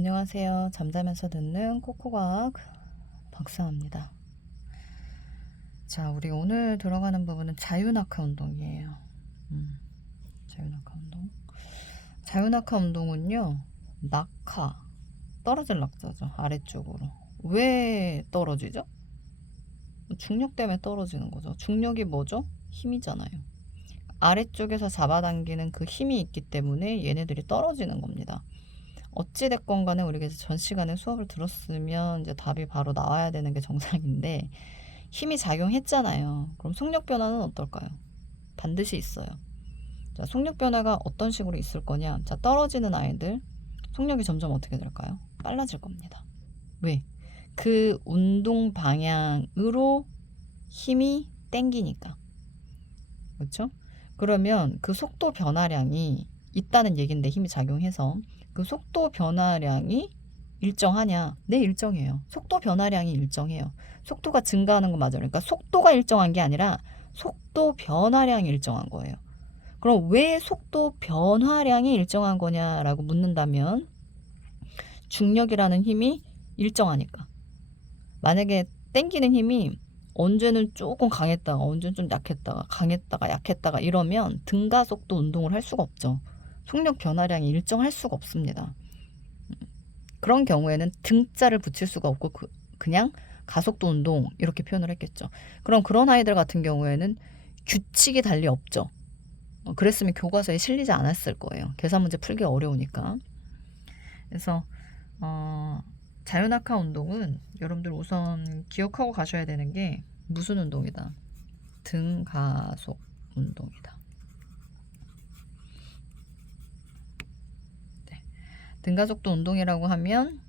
안녕하세요. 잠자면서 듣는 코코과학 박사입니다. 자, 우리 오늘 들어가는 부분은 자유낙하 운동이에요. 자유낙하 운동. 자유낙하 운동은요, 낙하, 떨어질 낙자죠. 아래쪽으로. 왜 떨어지죠? 중력 때문에 떨어지는 거죠. 중력이 뭐죠? 힘이잖아요. 아래쪽에서 잡아당기는 그 힘이 있기 때문에 얘네들이 떨어지는 겁니다. 어찌됐건 간에 우리가 전 시간에 수업을 들었으면 이제 답이 바로 나와야 되는 게 정상인데 힘이 작용했잖아요. 그럼 속력 변화는 어떨까요? 반드시 있어요. 자, 속력 변화가 어떤 식으로 있을 거냐? 자, 떨어지는 아이들 속력이 점점 어떻게 될까요? 빨라질 겁니다. 왜? 그 운동 방향으로 힘이 땡기니까. 그렇죠? 그러면 그 속도 변화량이 있다는 얘긴데 힘이 작용해서 그 속도 변화량이 일정하냐? 네, 일정해요. 속도 변화량이 일정해요. 속도가 증가하는 거 맞아요. 그러니까 속도가 일정한 게 아니라 속도 변화량이 일정한 거예요. 그럼 왜 속도 변화량이 일정한 거냐라고 묻는다면 중력이라는 힘이 일정하니까. 만약에 땡기는 힘이 언제는 조금 강했다가 언제는 좀 약했다가 강했다가 약했다가 이러면 등가속도 운동을 할 수가 없죠. 속력 변화량이 일정할 수가 없습니다. 그런 경우에는 등자를 붙일 수가 없고 그냥 가속도 운동 이렇게 표현을 했겠죠. 그럼 그런 아이들 같은 경우에는 규칙이 달리 없죠. 그랬으면 교과서에 실리지 않았을 거예요. 계산 문제 풀기 어려우니까. 그래서 자유낙하 운동은 여러분들 우선 기억하고 가셔야 되는 게 무슨 운동이다? 등가속 운동이다. 네. 등가속도 운동이라고 하면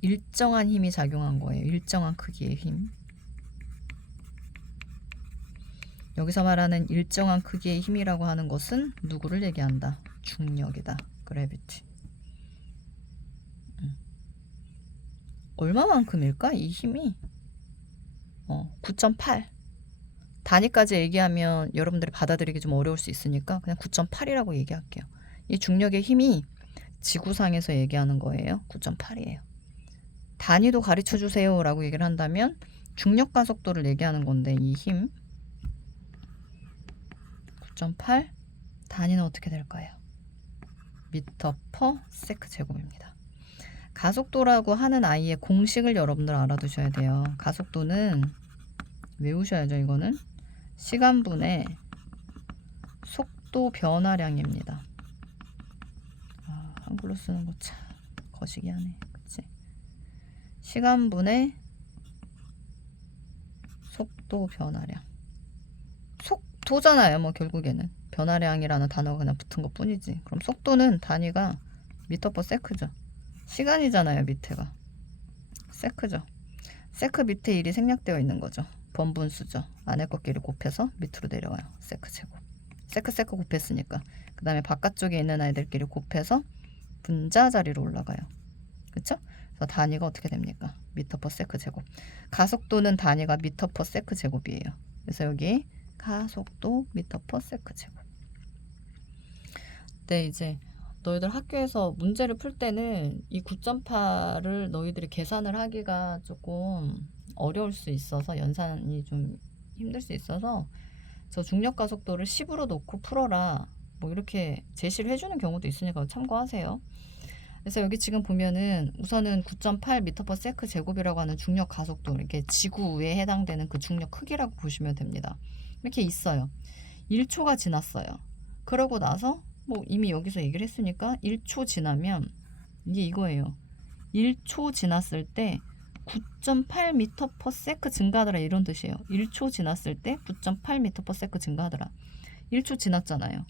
일정한 힘이 작용한 거예요. 일정한 크기의 힘. 여기서 말하는 일정한 크기의 힘이라고 하는 것은 누구를 얘기한다? 중력이다. 그래비티. 얼마만큼일까? 이 힘이 9.8. 단위까지 얘기하면 여러분들이 받아들이기 좀 어려울 수 있으니까 그냥 9.8이라고 얘기할게요. 이 중력의 힘이 지구상에서 얘기하는 거예요. 9.8이에요. 단위도 가르쳐 주세요 라고 얘기를 한다면 중력 가속도를 얘기하는 건데 이 힘 9.8 단위는 어떻게 될까요? 미터 퍼 세크 제곱입니다. 가속도라고 하는 아이의 공식을 여러분들 알아두셔야 돼요. 가속도는 외우셔야죠. 이거는 시간분의 속도 변화량입니다. 한글로 쓰는 거 참 거시기 하네. 그치? 시간분의 속도 변화량. 속도잖아요. 뭐 결국에는 변화량이라는 단어가 그냥 붙은 것 뿐이지. 그럼 속도는 단위가 미터 퍼 세크죠. 시간이잖아요. 밑에가 세크죠. 세크 밑에 1이 생략되어 있는 거죠. 번분수죠. 안에 것끼리 곱해서 밑으로 내려와요. 세크 제곱. 세크 곱했으니까 그 다음에 바깥쪽에 있는 아이들끼리 곱해서 분자 자리로 올라가요. 그쵸? 그래서 단위가 어떻게 됩니까? 미터 퍼 세크 제곱. 가속도는 단위가 미터 퍼 세크 제곱이에요. 그래서 여기 가속도 미터 퍼 세크 제곱. 네, 이제 너희들 학교에서 문제를 풀 때는 이 9.8을 너희들이 계산을 하기가 조금 어려울 수 있어서 연산이 좀 힘들 수 있어서 저 중력 가속도를 10으로 놓고 풀어라 뭐 이렇게 제시를 해주는 경우도 있으니까 참고하세요. 그래서 여기 지금 보면은 우선은 9.8m/s 제곱이라고 하는 중력 가속도 이렇게 지구에 해당되는 그 중력 크기라고 보시면 됩니다. 이렇게 있어요. 1초가 지났어요. 그러고 나서 뭐 이미 여기서 얘기를 했으니까 1초 지나면 이게 이거예요. 1초 지났을 때 9.8m/s 증가하더라 이런 뜻이에요. 1초 지났을 때 9.8m/s 증가하더라. 1초 지났잖아요.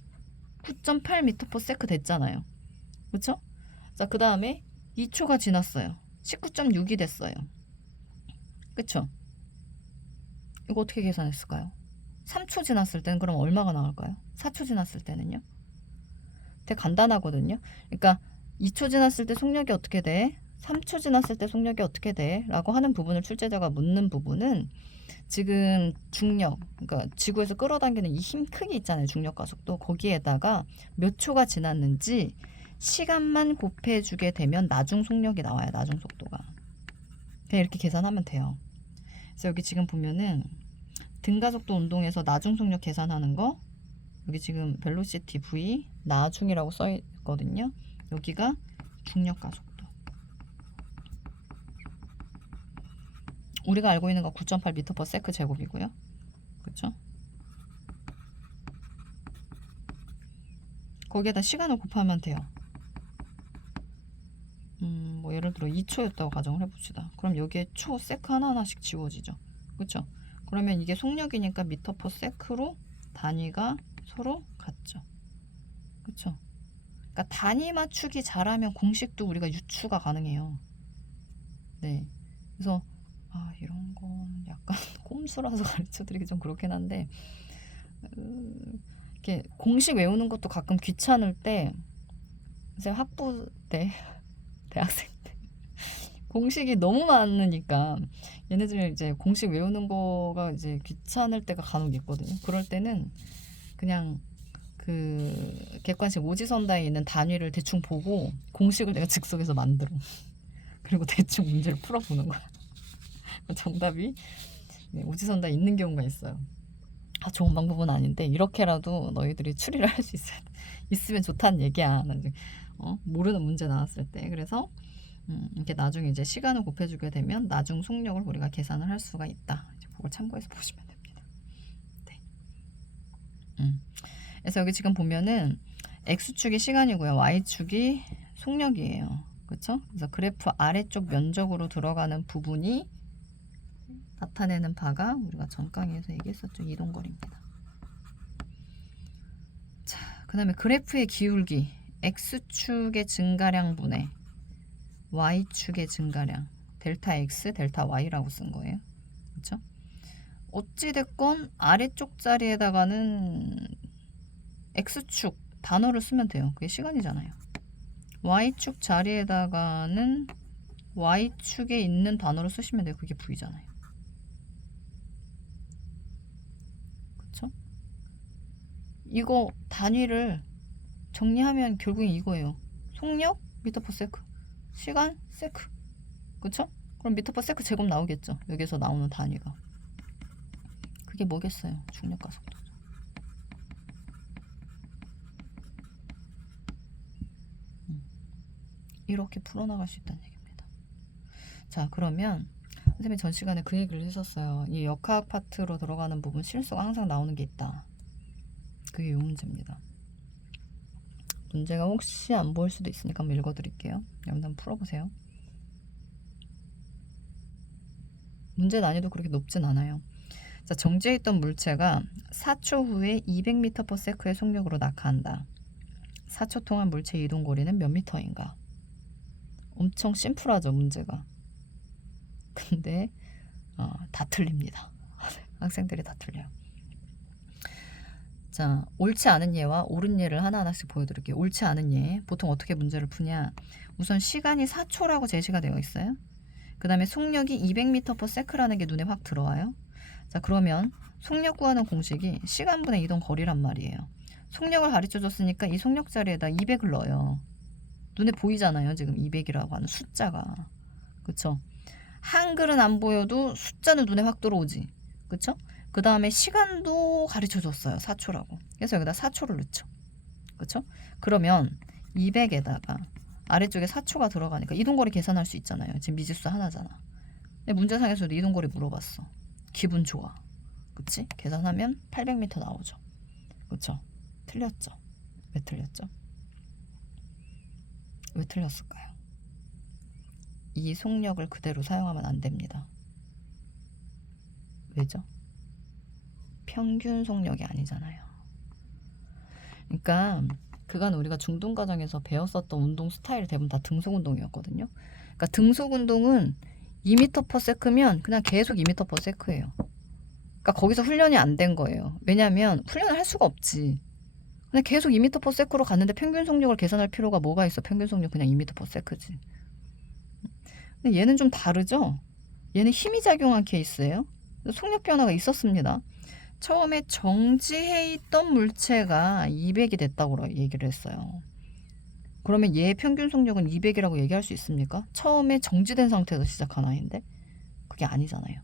9.8m/s 됐잖아요. 그렇죠? 자, 그 다음에 2초가 지났어요. 19.6이 됐어요. 그쵸? 이거 어떻게 계산했을까요? 3초 지났을 때는 그럼 얼마가 나올까요? 4초 지났을 때는요? 되게 간단하거든요. 그러니까 2초 지났을 때 속력이 어떻게 돼? 3초 지났을 때 속력이 어떻게 돼? 라고 하는 부분을 출제자가 묻는 부분은 지금 중력, 그러니까 지구에서 끌어당기는 이 힘 크기 있잖아요. 중력 가속도. 거기에다가 몇 초가 지났는지 시간만 곱해주게 되면 나중 속력이 나와요. 나중 속도가. 그냥 이렇게 계산하면 돼요. 그래서 여기 지금 보면은 등가속도 운동에서 나중 속력 계산하는 거, 여기 지금 벨로시티 V 나중이라고 써 있거든요. 여기가 중력 가속도. 우리가 알고 있는 거 9.8m/s 제곱이고요. 그렇죠? 거기에다 시간을 곱하면 돼요. 뭐 예를 들어 2초였다고 가정을 해봅시다. 그럼 여기에 초, 세크 하나하나씩 지워지죠. 그렇죠? 그러면 이게 속력이니까 m/s로 단위가 서로 같죠. 그렇죠? 그러니까 단위 맞추기 잘하면 공식도 우리가 유추가 가능해요. 네. 그래서 이런 건 약간 꼼수라서 가르쳐드리기 좀 그렇긴 한데, 이렇게 공식 외우는 것도 가끔 귀찮을 때, 이제 학부 때 대학생 때 공식이 너무 많으니까 얘네들 이제 공식 외우는 거가 이제 귀찮을 때가 간혹 있거든요. 그럴 때는 그냥 그 객관식 오지선다에 있는 단위를 대충 보고 공식을 내가 즉석에서 만들어. 그리고 대충 문제를 풀어보는 거야. 정답이 오지선다에 있는 경우가 있어요. 좋은 방법은 아닌데 이렇게라도 너희들이 추리를 할 수 있으면 좋다는 얘기야. 나중에 모르는 문제 나왔을 때. 그래서 이렇게 나중에 이제 시간을 곱해주게 되면 나중 속력을 우리가 계산을 할 수가 있다. 이제 그걸 참고해서 보시면 됩니다. 네. 그래서 여기 지금 보면은 x축이 시간이고요, y축이 속력이에요. 그렇죠? 그래서 그래프 아래쪽 면적으로 들어가는 부분이 나타내는 바가 우리가 전 강의에서 얘기했었죠. 이동거리입니다. 자, 그 다음에 그래프의 기울기, x축의 증가량 분의 y축의 증가량, 델타 x, 델타 y라고 쓴 거예요. 그렇죠? 어찌됐건 아래쪽 자리에다가는 x축 단어를 쓰면 돼요. 그게 시간이잖아요. y축 자리에다가는 y축에 있는 단어를 쓰시면 돼요. 그게 v잖아요. 그쵸? 이거 단위를 정리하면 결국엔 이거예요. 속력 m/s, 시간 세크. 그쵸? 그럼 m/s 제곱 나오겠죠. 여기서 나오는 단위가. 그게 뭐겠어요? 중력 가속도죠. 이렇게 풀어나갈 수 있다는 얘기입니다. 자, 그러면 선생님이 전 시간에 그 얘기를 했었어요. 이 역학 파트로 들어가는 부분 실수가 항상 나오는 게 있다. 그게 이 문제입니다. 문제가 혹시 안 보일 수도 있으니까 한번 읽어드릴게요. 여러분 한번 풀어보세요. 문제 난이도 그렇게 높진 않아요. 자, 정지해 있던 물체가 4초 후에 200m/s의 속력으로 낙하한다. 4초 동안 물체의 이동거리는 몇 미터인가? 엄청 심플하죠, 문제가. 근데 다 틀립니다. 학생들이 다 틀려요. 자, 옳지 않은 예와 옳은 예를 하나하나씩 보여드릴게요. 옳지 않은 예, 보통 어떻게 문제를 푸냐. 우선 시간이 4초라고 제시가 되어 있어요. 그 다음에 속력이 200m/s라는 게 눈에 확 들어와요. 자, 그러면 속력 구하는 공식이 시간분의 이동 거리란 말이에요. 속력을 가르쳐줬으니까 이 속력 자리에다 200을 넣어요. 눈에 보이잖아요. 지금 200이라고 하는 숫자가. 그쵸? 한글은 안 보여도 숫자는 눈에 확 들어오지. 그쵸? 그 다음에 시간도 가르쳐줬어요. 4초라고. 그래서 여기다 4초를 넣죠. 그쵸? 그러면 200에다가 아래쪽에 4초가 들어가니까 이동거리 계산할 수 있잖아요. 지금 미지수 하나잖아. 근데 문제상에서도 이동거리 물어봤어. 기분 좋아. 그치? 계산하면 800m 나오죠. 그쵸? 틀렸죠? 왜 틀렸죠? 왜 틀렸을까요? 이 속력을 그대로 사용하면 안 됩니다. 왜죠? 평균 속력이 아니잖아요. 그러니까 그간 우리가 중등 과정에서 배웠었던 운동 스타일이 대부분 다 등속 운동이었거든요. 그러니까 등속 운동은 2m/s면 그냥 계속 2m/s예요. 그러니까 거기서 훈련이 안 된 거예요. 왜냐하면 훈련을 할 수가 없지. 그냥 계속 2m/s로 갔는데 평균 속력을 계산할 필요가 뭐가 있어? 평균 속력 그냥 2m/s지. 근데 얘는 좀 다르죠? 얘는 힘이 작용한 케이스예요. 속력 변화가 있었습니다. 처음에 정지해 있던 물체가 200이 됐다고 얘기를 했어요. 그러면 얘의 평균 속력은 200이라고 얘기할 수 있습니까? 처음에 정지된 상태에서 시작한 아이인데 그게 아니잖아요.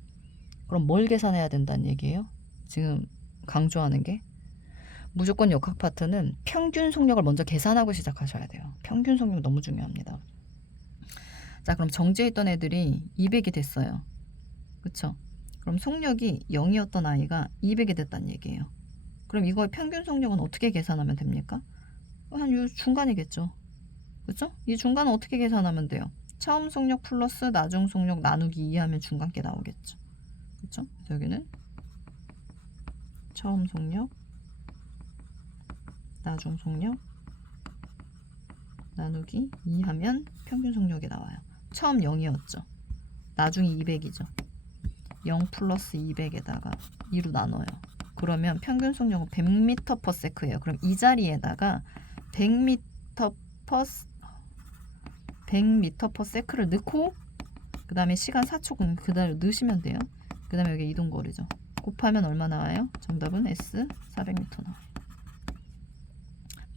그럼 뭘 계산해야 된다는 얘기예요? 지금 강조하는 게 무조건 역학 파트는 평균 속력을 먼저 계산하고 시작하셔야 돼요. 평균 속력 너무 중요합니다. 자, 그럼 정지해 있던 애들이 200이 됐어요. 그쵸? 그럼 속력이 0이었던 아이가 200이 됐다는 얘기예요. 그럼 이거의 평균 속력은 어떻게 계산하면 됩니까? 한 이 중간이겠죠. 그쵸? 이 중간은 어떻게 계산하면 돼요? 처음 속력 플러스 나중 속력 나누기 2 하면 중간계 나오겠죠. 그쵸? 그래서 여기는 처음 속력 나중 속력 나누기 2 하면 평균 속력이 나와요. 처음 0이었죠. 나중이 200이죠. 0 플러스 200에다가 2로 나눠요. 그러면 평균 속력은 100m/s예요. 그럼 이 자리에다가 100m/s를 넣고 그 다음에 시간 4초 그대로 넣으시면 돼요. 그 다음에 여기 이동거리죠. 곱하면 얼마 나와요? 정답은 S 400m 나와요.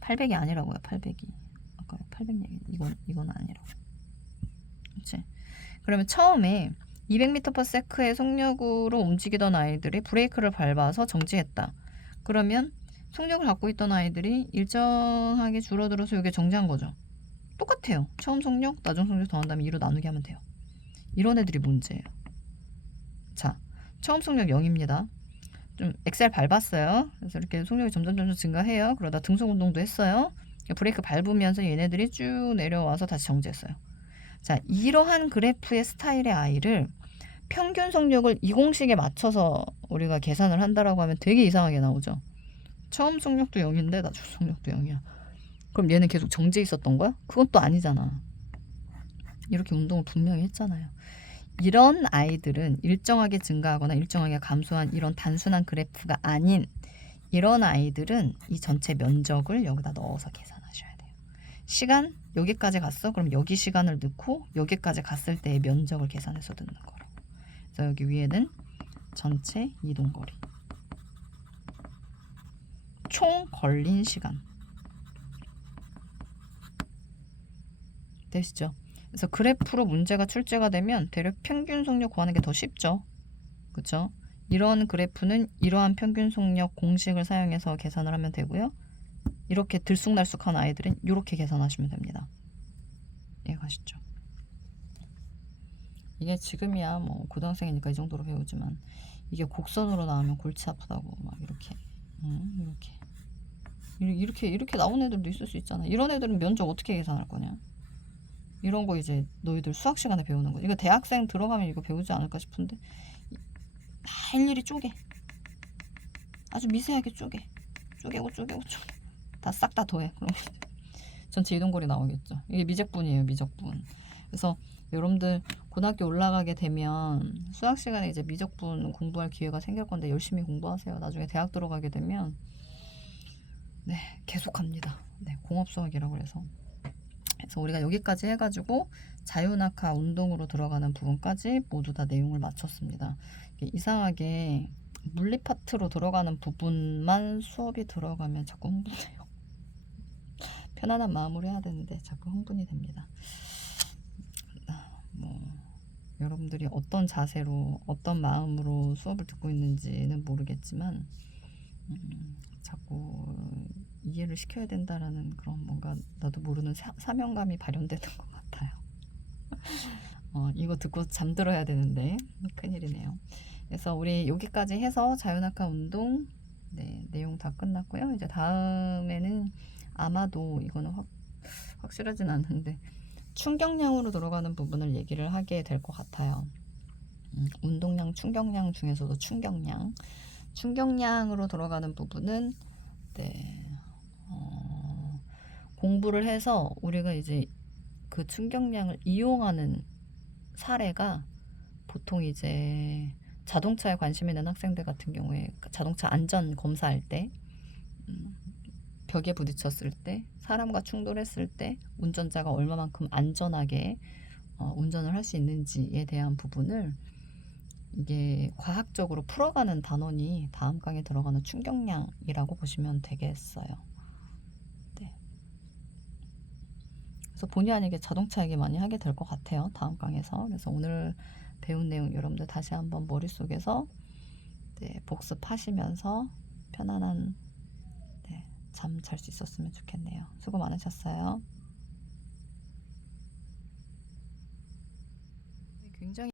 800이 아니라고요. 800이. 아까 800 얘기. 이건 아니라고. 그렇지? 그러면 처음에 200m/s의 속력으로 움직이던 아이들이 브레이크를 밟아서 정지했다. 그러면 속력을 갖고 있던 아이들이 일정하게 줄어들어서 이게 정지한 거죠. 똑같아요. 처음 속력, 나중 속력 더한 다음에 2로 나누게 하면 돼요. 이런 애들이 문제예요. 자, 처음 속력 0입니다. 좀 엑셀 밟았어요. 그래서 이렇게 속력이 점점 증가해요. 그러다 등속 운동도 했어요. 브레이크 밟으면서 얘네들이 쭉 내려와서 다시 정지했어요. 자, 이러한 그래프의 스타일의 아이를 평균 속력을 이 공식에 맞춰서 우리가 계산을 한다라고 하면 되게 이상하게 나오죠. 처음 속력도 0인데 나중 속력도 0이야. 그럼 얘는 계속 정지해 있었던 거야? 그건 또 아니잖아. 이렇게 운동을 분명히 했잖아요. 이런 아이들은 일정하게 증가하거나 일정하게 감소한 이런 단순한 그래프가 아닌 이런 아이들은 이 전체 면적을 여기다 넣어서 계산하셔야 돼요. 시간 여기까지 갔어? 그럼 여기 시간을 넣고 여기까지 갔을 때의 면적을 계산해서 넣는 거라고. 그래서 여기 위에는 전체 이동거리, 총 걸린 시간 되시죠? 그래서 그래프로 문제가 출제가 되면 대략 평균 속력 구하는 게 더 쉽죠. 그렇죠? 이런 그래프는 이러한 평균 속력 공식을 사용해서 계산을 하면 되고요. 이렇게 들쑥날쑥한 아이들은 이렇게 계산하시면 됩니다. 이해가시죠? 이게 지금이야 뭐 고등학생이니까 이 정도로 배우지만 이게 곡선으로 나오면 골치 아프다고 막 이렇게 나온 애들도 있을 수 있잖아. 이런 애들은 면적 어떻게 계산할 거냐? 이런 거 이제 너희들 수학 시간에 배우는 거. 이거 대학생 들어가면 이거 배우지 않을까 싶은데 다 일일이 쪼개. 아주 미세하게 쪼개고 다 싹 다 더해. 그럼 전체 이동거리 나오겠죠. 이게 미적분이에요. 미적분. 그래서 여러분들 고등학교 올라가게 되면 수학 시간에 이제 미적분 공부할 기회가 생길 건데 열심히 공부하세요. 나중에 대학 들어가게 되면 계속합니다. 공업수학이라고 그래서 우리가 여기까지 해가지고 자유낙하 운동으로 들어가는 부분까지 모두 다 내용을 마쳤습니다. 이상하게 물리 파트로 들어가는 부분만 수업이 들어가면 자꾸 흥분해요. 편안한 마음으로 해야 되는데 자꾸 흥분이 됩니다. 여러분들이 어떤 자세로 어떤 마음으로 수업을 듣고 있는지는 모르겠지만 자꾸 이해를 시켜야 된다라는 그런 뭔가 나도 모르는 사명감이 발현되는 것 같아요. 이거 듣고 잠들어야 되는데 큰일이네요. 그래서 우리 여기까지 해서 자유낙하 운동 내용 다 끝났고요. 이제 다음에는 아마도 이거는 확실하진 않은데 충격량으로 들어가는 부분을 얘기를 하게 될 것 같아요. 운동량, 충격량 중에서도 충격량으로 들어가는 부분은 공부를 해서 우리가 이제 그 충격량을 이용하는 사례가 보통 이제 자동차에 관심 있는 학생들 같은 경우에 자동차 안전 검사할 때 벽에 부딪혔을 때 사람과 충돌했을 때 운전자가 얼마만큼 안전하게 운전을 할 수 있는지에 대한 부분을 이게 과학적으로 풀어가는 단원이 다음 강의에 들어가는 충격량이라고 보시면 되겠어요. 그래서 본의 아니게 자동차 얘기 많이 하게 될 것 같아요. 다음 강에서. 그래서 오늘 배운 내용 여러분들 다시 한번 머릿속에서 네, 복습하시면서 편안한 네, 잠 잘 수 있었으면 좋겠네요. 수고 많으셨어요. 굉장히